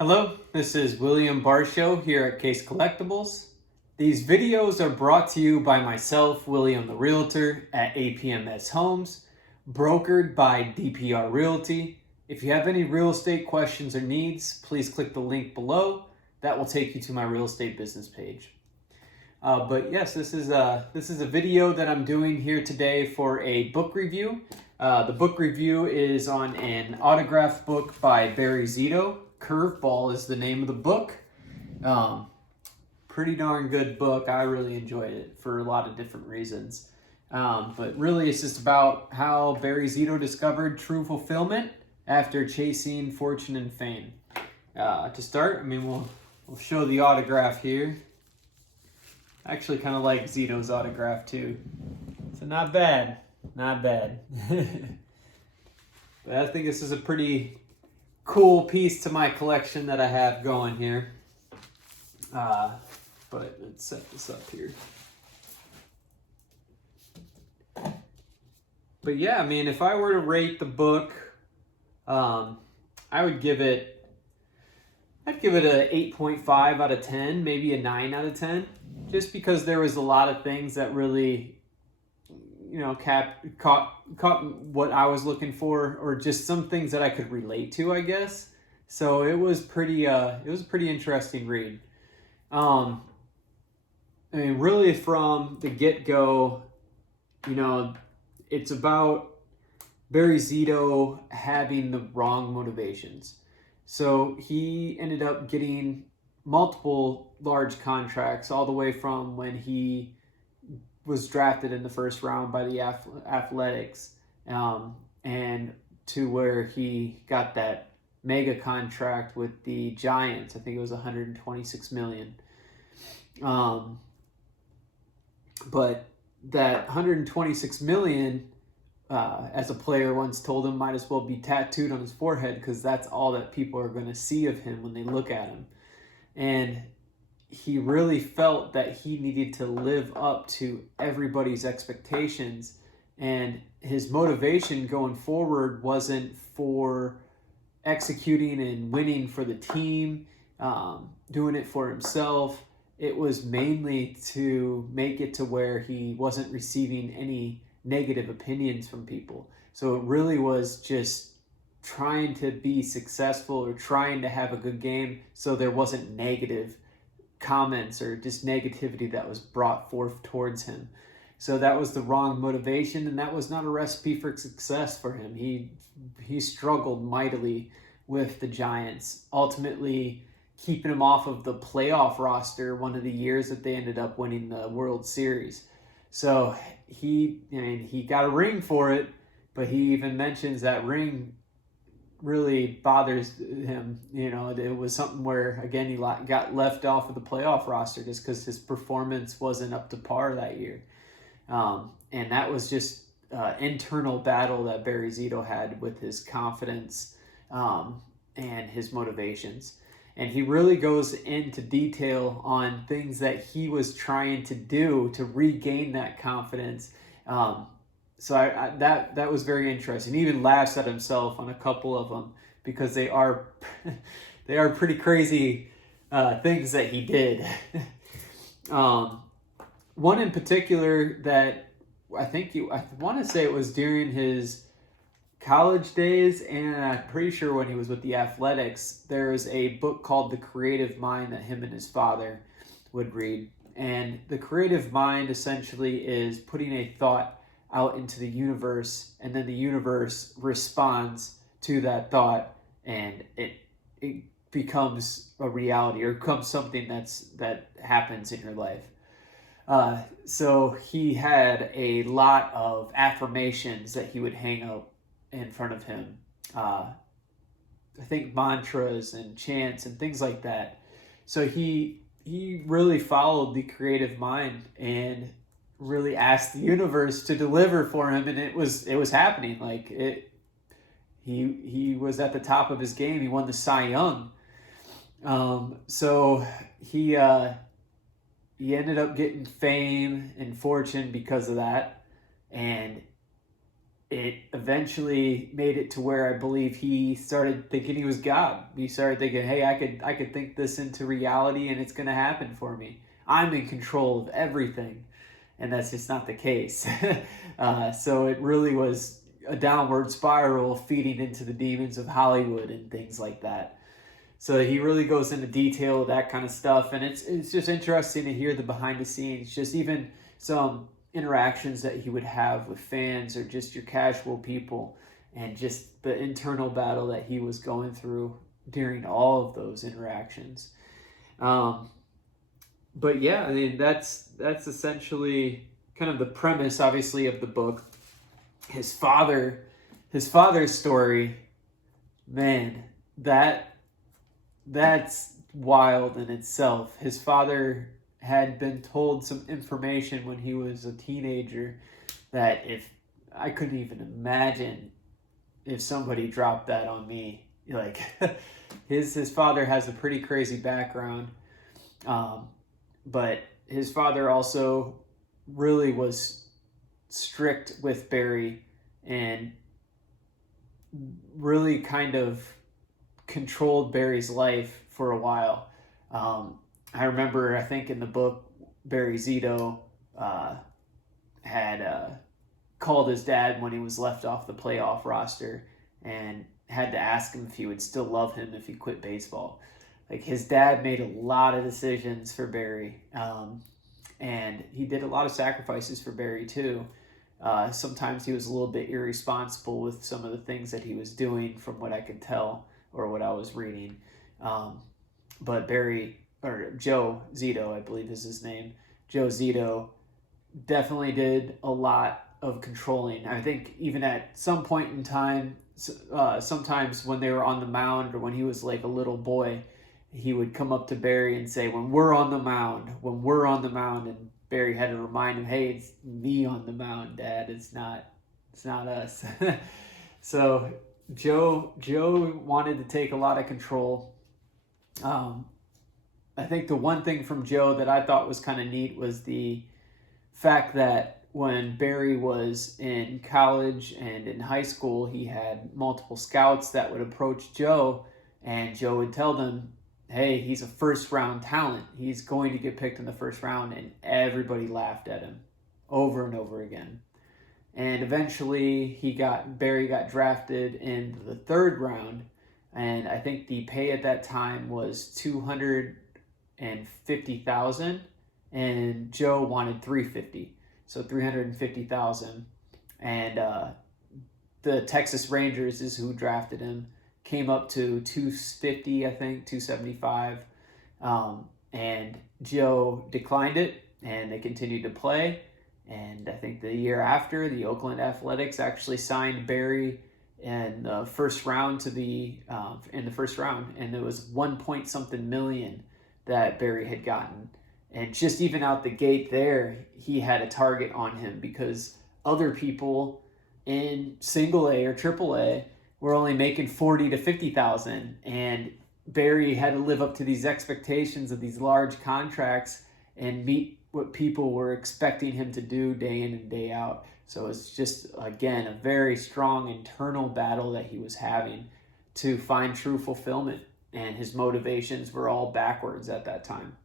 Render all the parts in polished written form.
Hello, this is William Barshow here at Case Collectibles. These videos are brought to you by myself, William the Realtor at APMS Homes, brokered by DPR Realty. If you have any real estate questions or needs, please click the link below. That will take you to my real estate business page. But yes, this is a video that I'm doing here today for a book review. The book review is on an autographed book by Barry Zito. Curveball is the name of the book. Pretty darn good book. I really enjoyed it for a lot of different reasons. But really it's just about how Barry Zito discovered true fulfillment after chasing fortune and fame. To start, we'll show the autograph here. I actually kind of like Zito's autograph too. So not bad. Not bad. But I think this is a pretty cool piece to my collection that I have going here. But let's set this up here. But yeah, if I were to rate the book, I would give it, I'd give it a 8.5 out of 10, maybe a 9 out of 10, just because there was a lot of things that really, caught what I was looking for, or just some things that I could relate to, I guess. So it was pretty interesting read. Really from the get-go, it's about Barry Zito having the wrong motivations. So he ended up getting multiple large contracts all the way from when he was drafted in the first round by the Athletics, and to where he got that mega contract with the Giants. I think it was $126 million. But that $126 million, as a player once told him, might as well be tattooed on his forehead, because that's all that people are going to see of him when they look at him. And he really felt that he needed to live up to everybody's expectations, and his motivation going forward wasn't for executing and winning for the team, doing it for himself. It was mainly to make it to where he wasn't receiving any negative opinions from people. So it really was just trying to be successful, or trying to have a good game, so there wasn't negative comments or just negativity that was brought forth towards him. So that was the wrong motivation, and that was not a recipe for success for him. He struggled mightily with the Giants, ultimately keeping him off of the playoff roster one of the years that they ended up winning the World Series. So he got a ring for it, but he even mentions that ring really bothers him. It was something where, again, he got left off of the playoff roster just because his performance wasn't up to par that year. And that was just internal battle that Barry Zito had with his confidence and his motivations. And he really goes into detail on things that he was trying to do to regain that confidence. So that was very interesting. He even laughs at himself on a couple of them, because they are pretty crazy things that he did. One in particular that I want to say it was during his college days, and I'm pretty sure when he was with the Athletics, there's a book called The Creative Mind that him and his father would read. And the creative mind essentially is putting a thought out into the universe, and then the universe responds to that thought, and it becomes a reality, or becomes something that happens in your life. So he had a lot of affirmations that he would hang up in front of him. I think mantras and chants and things like that. So he really followed the creative mind and really asked the universe to deliver for him, and it was happening. He was at the top of his game. He won the Cy Young. So he ended up getting fame and fortune because of that, and it eventually made it to where I believe he started thinking he was God. He started thinking, hey, I could think this into reality and it's going to happen for me. I'm in control of everything. And that's just not the case. So it really was a downward spiral feeding into the demons of Hollywood and things like that. So he really goes into detail of that kind of stuff. And it's just interesting to hear the behind the scenes, just even some interactions that he would have with fans or just your casual people, and just the internal battle that he was going through during all of those interactions. But yeah, I mean, that's essentially kind of the premise, obviously, of the book. His father's story, man, that's wild in itself. His father had been told some information when he was a teenager that if I couldn't even imagine if somebody dropped that on me. Like his father has a pretty crazy background, but his father also really was strict with Barry and really kind of controlled Barry's life for a while. I remember, I think in the book, Barry Zito had called his dad when he was left off the playoff roster and had to ask him if he would still love him if he quit baseball. Like, his dad made a lot of decisions for Barry, and he did a lot of sacrifices for Barry too. Sometimes he was a little bit irresponsible with some of the things that he was doing, from what I could tell or what I was reading. But Barry, or Joe Zito, I believe is his name, Joe Zito, definitely did a lot of controlling. I think even at some point in time, sometimes when they were on the mound or when he was like a little boy, he would come up to Barry and say, when we're on the mound, and Barry had to remind him, hey, it's me on the mound, Dad. It's not us. So Joe wanted to take a lot of control. I think the one thing from Joe that I thought was kind of neat was the fact that when Barry was in college and in high school, he had multiple scouts that would approach Joe, and Joe would tell them, hey, he's a first round talent. He's going to get picked in the first round. And everybody laughed at him over and over again. And eventually Barry got drafted in the third round. And I think the pay at that time was $250,000, and Joe wanted $350,000. So $350,000. And the Texas Rangers is who drafted him. Came up to 250, I think, 275. And Joe declined it, and they continued to play. And I think the year after, the Oakland Athletics actually signed Barry in the first round and it was 1 point something million that Barry had gotten. And just even out the gate there, he had a target on him because other people in single A or triple A were only making 40 to 50,000, and Barry had to live up to these expectations of these large contracts and meet what people were expecting him to do day in and day out. So it's just, again, a very strong internal battle that he was having to find true fulfillment, and his motivations were all backwards at that time.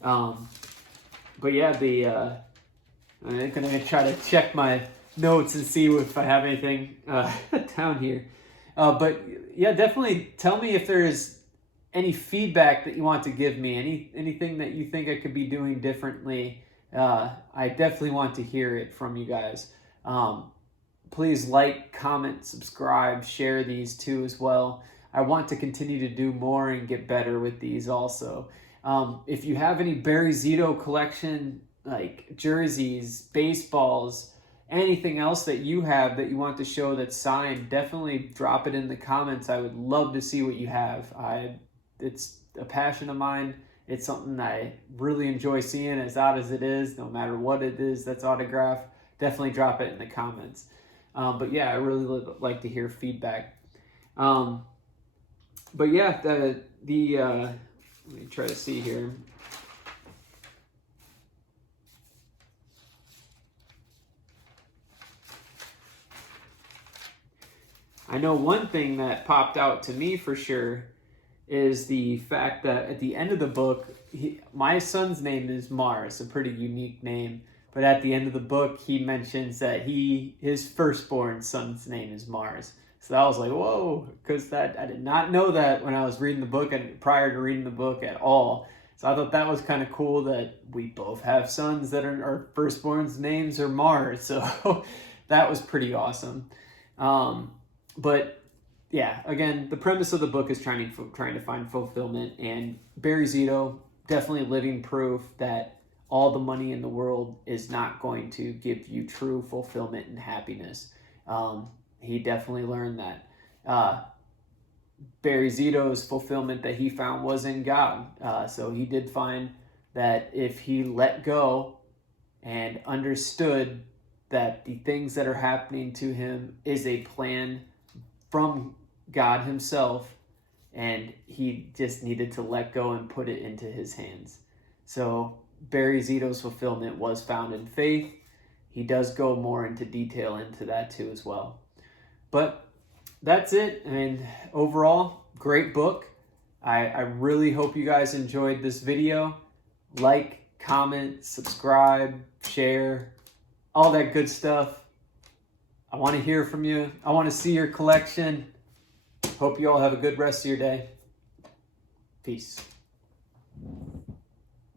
But yeah, I'm gonna try to check my notes and see if I have anything down here. But yeah, definitely tell me if there's any feedback that you want to give me, anything that you think I could be doing differently. I definitely want to hear it from you guys. Please like, comment, subscribe, share these too as well. I want to continue to do more and get better with these also. If you have any Barry Zito collection, like jerseys, baseballs, anything else that you have that you want to show that's signed, definitely drop it in the comments. I would love to see what you have. It's a passion of mine. It's something I really enjoy seeing, as odd as it is, no matter what it is that's autographed. Definitely drop it in the comments. But yeah, I really would like to hear feedback. But yeah, let me try to see here. I know one thing that popped out to me for sure is the fact that at the end of the book, my son's name is Mars, a pretty unique name. But at the end of the book, he mentions that his firstborn son's name is Mars. So I was like, whoa, because I did not know that when I was reading the book and prior to reading the book at all. So I thought that was kind of cool that we both have sons that our firstborn's names are Mars. So that was pretty awesome. But yeah, again, the premise of the book is trying to find fulfillment, and Barry Zito definitely living proof that all the money in the world is not going to give you true fulfillment and happiness. He definitely learned that. Barry Zito's fulfillment that he found was in God. So he did find that if he let go and understood that the things that are happening to him is a plan from God himself, and he just needed to let go and put it into his hands. So Barry Zito's fulfillment was found in faith. He does go more into detail into that too as well. But that's it. I mean, overall, great book. I really hope you guys enjoyed this video. Like, comment, subscribe, share, all that good stuff. I want to hear from you. I want to see your collection. Hope you all have a good rest of your day. Peace.